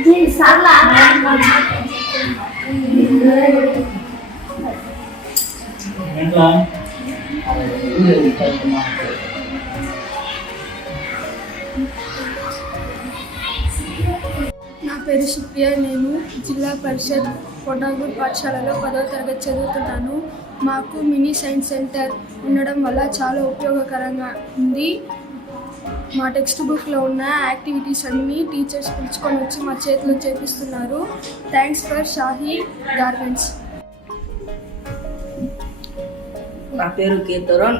నా పేరు సుప్రియ. నేను జిల్లా పరిషత్ పొన్నాగూర్ పాఠశాలలో 10వ తరగతి చదువుతున్నాను. మాకు మినీ సైన్స్ సెంటర్ ఉండడం వల్ల చాలా ఉపయోగకరంగా ఉంది. మా టెక్స్ట్ బుక్లో ఉన్న యాక్టివిటీస్ అన్నీ టీచర్స్ పిలుచుకొని వచ్చి మా చేతిలో చేపిస్తున్నారు. Thanks for Shahi garments. నా పేరు కేతరుణ్.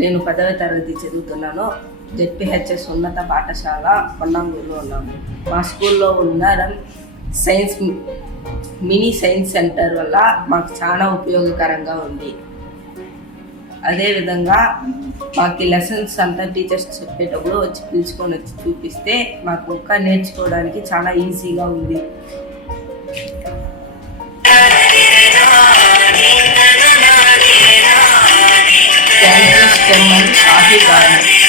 నేను 10వ తరగతి చదువుతున్నాను. జెడ్పీహెచ్ఎస్ ఉన్నత పాఠశాల పొన్నాగూరులో ఉన్నాము. మా స్కూల్లో ఉన్న సైన్స్ మినీ సైన్స్ సెంటర్ వల్ల మాకు చాలా ఉపయోగకరంగా ఉంది. అదేవిధంగా మాకు లెసన్స్ అంతా టీచర్స్ చెప్పేటప్పుడు వచ్చి పిలుచుకొని వచ్చి చూపిస్తే మాకు ఇంకా నేర్చుకోవడానికి చాలా ఈజీగా ఉంది. Thank you, Shahi garments.